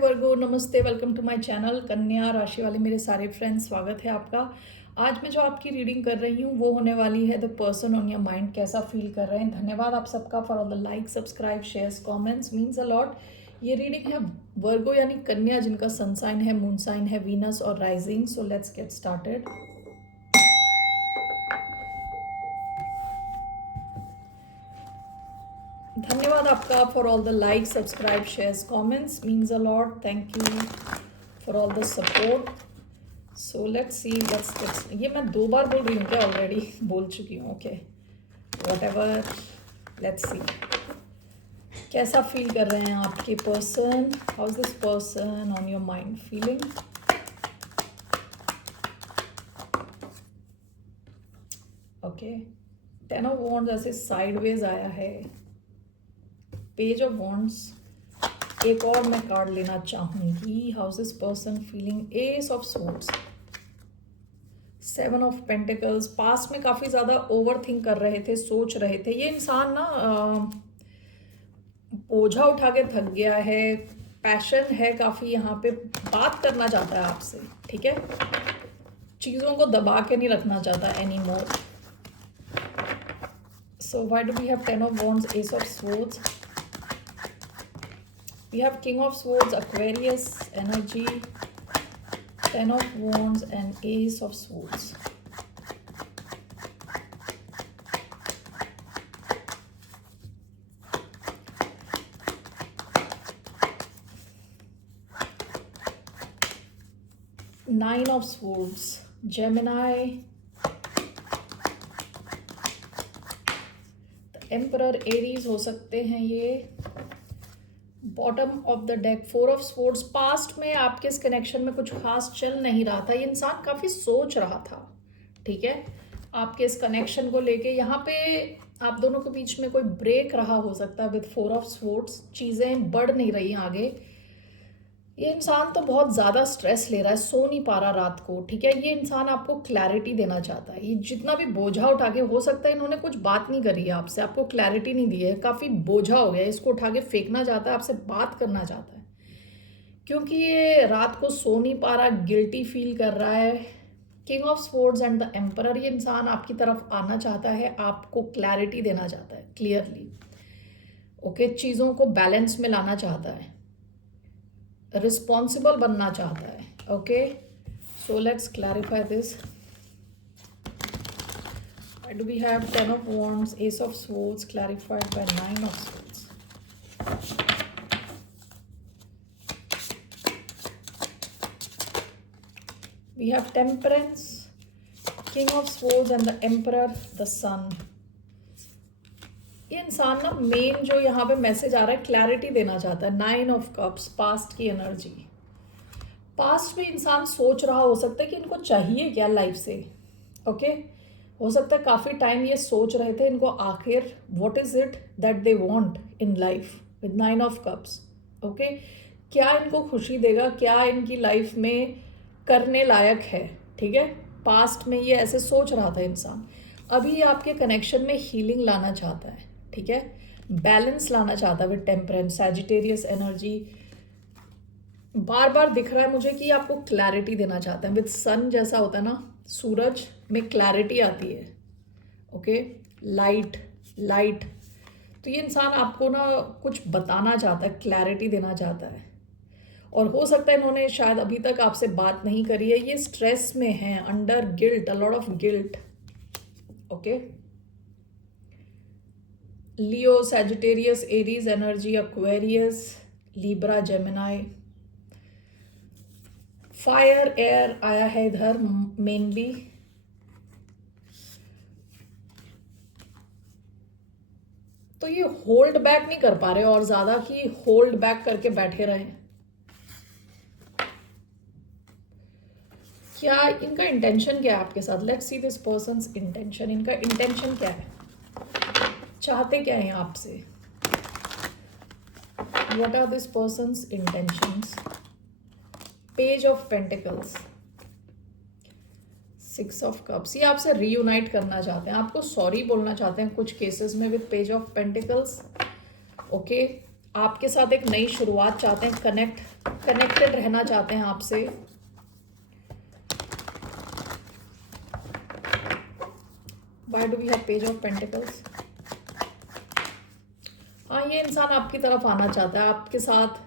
वर्गो, नमस्ते, welcome to my channel. कन्या राशि वाले मेरे सारे फ्रेंड्स, स्वागत है आपका। आज मैं जो आपकी रीडिंग कर रही हूँ वो होने वाली है the person on your mind. कैसा फील कर रहे हैं। धन्यवाद आप सबका for all the like, subscribe, shares, comments, means a lot. ये रीडिंग है वर्गो यानी कन्या, जिनका सन साइन है, मून साइन है वीनस और rising. So let's get started. धन्यवाद आपका for all the like, subscribe, shares, comments, means a lot. Thank you for all the support. So let's see, let's ये मैं 2 बार बोल रही हूँ क्या? ऑलरेडी बोल चुकी हूँ। Okay, what ever, let's see कैसा फील कर रहे हैं आपके person. How is this person on your mind feeling. Okay, 10 of wands ऐसे साइडवेज आया है। पेज ऑफ वॉन्ड्स, एक और मैं कार्ड लेना चाहूंगी। How is this person feeling. S of swords, 7 of pentacles. Past में काफ़ी ज़्यादा ओवर थिंक कर रहे थे, सोच रहे थे। ये इंसान ना बोझा उठा के थक गया है। पैशन है काफ़ी, यहाँ पे बात करना चाहता है आपसे, ठीक है। चीज़ों को दबा के नहीं रखना चाहता any more. So why do we have 10 of wands, ace of swords. We have king of swords, Aquarius energy, 10 of wands and ace of swords. Nine of swords, Gemini, the Emperor, Aries हो सकते हैं ये। Bottom of the deck, 4 of swords. Past में आपके इस connection में कुछ खास चल नहीं रहा था। ये इंसान काफ़ी सोच रहा था, ठीक है, आपके इस कनेक्शन को लेके। यहाँ पे आप दोनों के बीच में कोई ब्रेक रहा हो सकता है विद 4 ऑफ स्वॉर्ड्स। चीज़ें बढ़ नहीं रही आगे। ये इंसान तो बहुत ज़्यादा स्ट्रेस ले रहा है, सो नहीं पा रहा रात को, ठीक है। ये इंसान आपको क्लैरिटी देना चाहता है। ये जितना भी बोझा उठा के, हो सकता है इन्होंने कुछ बात नहीं करी है आपसे, आपको क्लैरिटी नहीं दी है, काफ़ी बोझा हो गया है, इसको उठा के फेंकना चाहता है, आपसे बात करना चाहता है। क्योंकि ये रात को सो नहीं पा रहा, गिल्टी फील कर रहा है। King of swords and the emperor, ये इंसान आपकी तरफ आना चाहता है, आपको क्लैरिटी देना चाहता है क्लियरली। ओके, चीज़ों को बैलेंस में लाना चाहता है, रिस्पॉन्सिबल बनना चाहता है। Okay, so let's clarify this. Do we have 10 of wands, ace of swords clarified by 9 of swords. We have temperance, king of swords and the emperor, the sun. ये इंसान ना मेन जो यहाँ पे मैसेज आ रहा है, क्लैरिटी देना चाहता है। 9 ऑफ कप्स, पास्ट की एनर्जी। पास्ट में इंसान सोच रहा हो सकता है कि इनको चाहिए क्या लाइफ से। ओके, हो सकता है काफ़ी टाइम ये सोच रहे थे इनको आखिर what is it that they want in life with 9 of cups. Okay, क्या इनको खुशी देगा, क्या इनकी लाइफ में करने लायक है, ठीक है। पास्ट में ये ऐसे सोच रहा था इंसान। अभी आपके कनेक्शन में हीलिंग लाना चाहता है, ठीक है, बैलेंस लाना चाहता है विद टेम्परेंस, सैजिटेरियस एनर्जी। बार बार दिख रहा है मुझे कि आपको क्लैरिटी देना चाहता है। विद सन जैसा होता है ना, सूरज में क्लैरिटी आती है। Okay, light light. तो ये इंसान आपको ना कुछ बताना चाहता है, क्लैरिटी देना चाहता है। और हो सकता है इन्होंने शायद अभी तक आपसे बात नहीं करी है। ये स्ट्रेस में है, under guilt, a lot of guilt. Okay, Leo, Sagittarius, Aries energy, Aquarius, Libra, Gemini. Fire air आया है इधर मेनली। तो ये होल्ड बैक नहीं कर पा रहे और ज्यादा कि होल्ड बैक करके बैठे रहे। क्या इनका इंटेंशन क्या है आपके साथ। Let's see this person's intention. इनका इंटेंशन क्या है, चाहते क्या है आपसे। What are this person's intentions. Page of pentacles, 6 of cups. ये आपसे रीयूनाइट करना चाहते हैं, आपको सॉरी बोलना चाहते हैं कुछ केसेस में with page of pentacles. Okay, आपके साथ एक नई शुरुआत चाहते हैं, कनेक्टेड रहना चाहते हैं आपसे। Why do we have page of pentacles? हाँ, ये इंसान आपकी तरफ आना चाहता है, आपके साथ।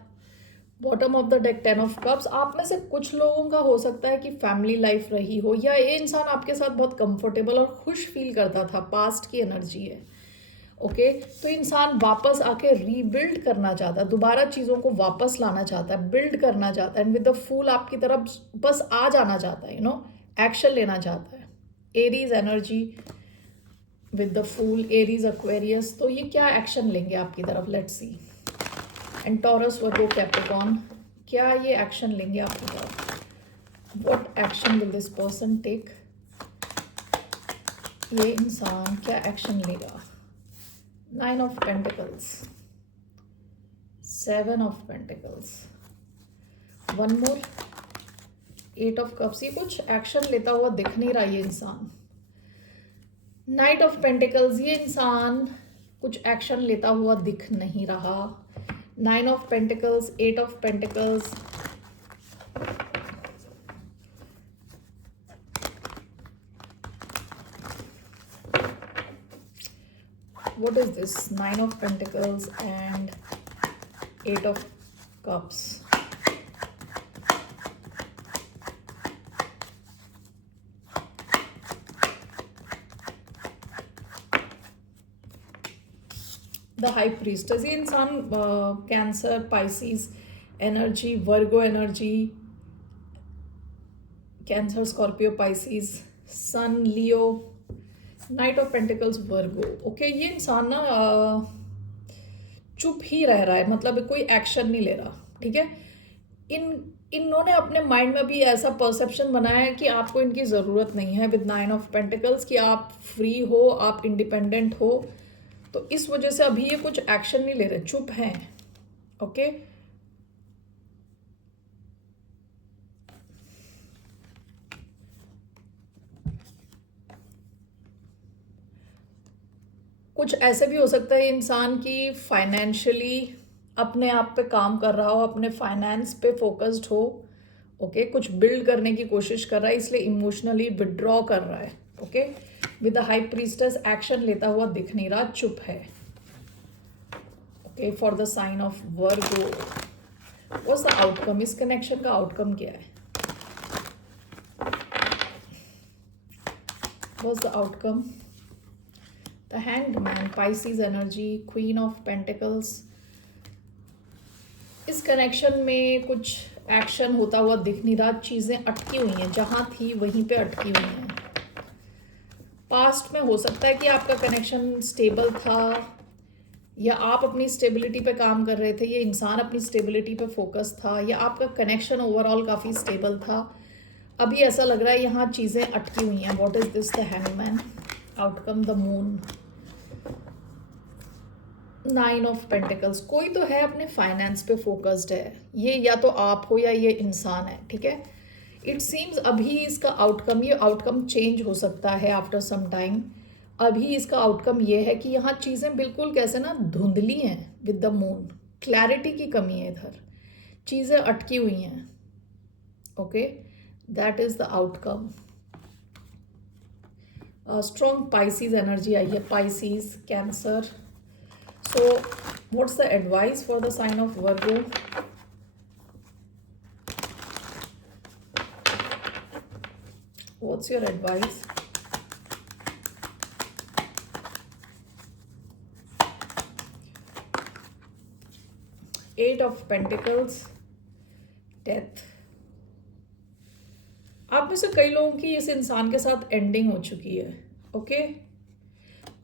Bottom of the deck 10 of cups. आप में से कुछ लोगों का हो सकता है कि फैमिली लाइफ रही हो, या ये इंसान आपके साथ बहुत कंफर्टेबल और खुश फील करता था, पास्ट की एनर्जी है। ओके, तो इंसान वापस आके रीबिल्ड करना चाहता है, दोबारा चीज़ों को वापस लाना चाहता है, बिल्ड करना चाहता है, एंड विद द फूल आपकी तरफ बस आ जाना चाहता है, एक्शन लेना चाहता है। Aries energy with the fool, Aries Aquarius, तो ये क्या एक्शन लेंगे आपकी तरफ, let's see. And Taurus Virgo Capricorn, क्या ये एक्शन लेंगे आपकी तरफ? What action will this person take? ये इंसान क्या एक्शन लेगा? 9 of pentacles, 7 of pentacles, 1 more, 8 of cups. ये कुछ एक्शन लेता हुआ दिख नहीं रहा ये इंसान। नाइट ऑफ पेंटिकल्स, ये इंसान कुछ एक्शन लेता हुआ दिख नहीं रहा। 9 of pentacles, 8 of pentacles, what is this? 9 of pentacles and 8 of cups. The high priestess, ये इंसान Cancer, Pisces energy, Virgo energy, Cancer, Scorpio, Pisces, sun, Leo, knight of pentacles, Virgo. Okay, ये इंसान ना चुप ही रह रहा है, मतलब कोई एक्शन नहीं ले रहा, ठीक है। इन्होंने अपने माइंड में भी ऐसा परसेप्शन बनाया है कि आपको इनकी ज़रूरत नहीं है विद 9 ऑफ पेंटिकल्स, कि आप फ्री हो, आप इंडिपेंडेंट हो, तो इस वजह से अभी ये कुछ एक्शन नहीं ले रहे, चुप हैं। ओके, कुछ ऐसे भी हो सकता है इंसान की फाइनेंशियली अपने आप पे काम कर रहा हो, अपने फाइनेंस पे फोकस्ड हो। ओके, कुछ बिल्ड करने की कोशिश कर रहा है, इसलिए इमोशनली विड्रॉ कर रहा है। Okay, with the high priestess, action लेता हुआ दिख नहीं रहा, चुप है। Okay, for the sign of Virgo, what's the outcome? इस कनेक्शन का आउटकम क्या है? What's the outcome? The Hanged Man, Pisces energy, Queen of Pentacles. इस कनेक्शन में कुछ एक्शन होता हुआ दिख नहीं रहा, चीज़ें अटकी हुई हैं, जहाँ थी वहीं पे अटकी हुई हैं। पास्ट में हो सकता है कि आपका कनेक्शन स्टेबल था, या आप अपनी स्टेबिलिटी पे काम कर रहे थे, ये इंसान अपनी स्टेबिलिटी पे फोकस था, या आपका कनेक्शन ओवरऑल काफ़ी स्टेबल था। अभी ऐसा लग रहा है यहाँ चीज़ें अटकी हुई हैं। What is this? The hangman. Outcome the moon. 9 of pentacles, कोई तो है अपने फाइनेंस पे फोकस्ड है, ये या तो आप हो या ये इंसान है, ठीक है। इट सीम्स अभी इसका आउटकम, ये आउटकम चेंज हो सकता है आफ्टर सम टाइम। अभी इसका आउटकम ये है कि यहाँ चीज़ें बिल्कुल कैसे ना धुंधली हैं विद द मून, क्लैरिटी की कमी है इधर, चीज़ें अटकी हुई हैं। Okay, that is the outcome. Strong Pisces energy आई है, Pisces, Cancer. So, what's the advice for the sign of Virgo? What's your advice? Eight of Pentacles, Death. आप में से कई लोगों की इस इंसान के साथ एंडिंग हो चुकी है। ओके,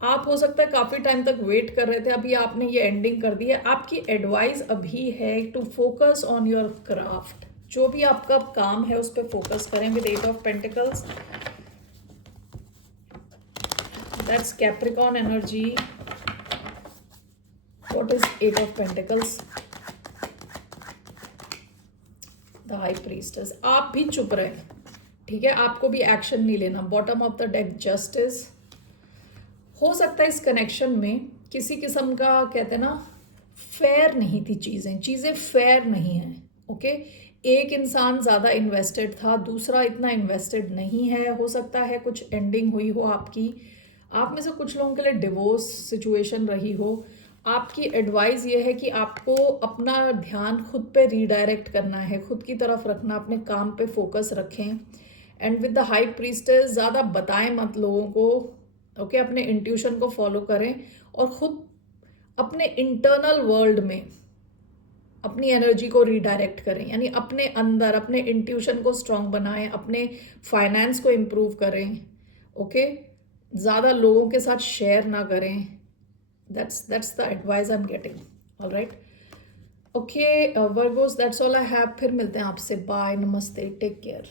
आप हो सकता है काफ़ी टाइम तक वेट कर रहे थे, अभी आपने ये एंडिंग कर दी है। आपकी एडवाइस अभी है to focus on your craft, जो भी आपका काम है उस पर फोकस करें with 8 of pentacles. That's Capricorn energy. What is 8 of pentacles? The high priestess. आप भी चुप रहे, ठीक है, आपको भी एक्शन नहीं लेना। Bottom of the deck, justice. हो सकता है इस कनेक्शन में किसी किस्म का, कहते हैं ना, फेयर नहीं थी, चीज़ें फेयर नहीं हैं। ओके, एक इंसान ज़्यादा इन्वेस्टेड था, दूसरा इतना इन्वेस्टेड नहीं है। हो सकता है कुछ एंडिंग हुई हो आपकी, आप में से कुछ लोगों के लिए डिवोर्स सिचुएशन रही हो। आपकी एडवाइस ये है कि आपको अपना ध्यान खुद पे रीडायरेक्ट करना है, खुद की तरफ रखना, अपने काम पे फोकस रखें। And with the high priestess ज़्यादा बताएं मत लोगों को। ओके, अपने इंट्यूशन को फॉलो करें और खुद अपने इंटरनल वर्ल्ड में अपनी एनर्जी को रीडायरेक्ट करें, यानी अपने अंदर अपने इंट्यूशन को स्ट्रांग बनाएं, अपने फाइनेंस को इम्प्रूव करें। ओके, ज़्यादा लोगों के साथ शेयर ना करें। That's the advice I am getting. Alright, okay Virgo's, that's all I have. फिर मिलते हैं आपसे। बाय, नमस्ते, टेक केयर।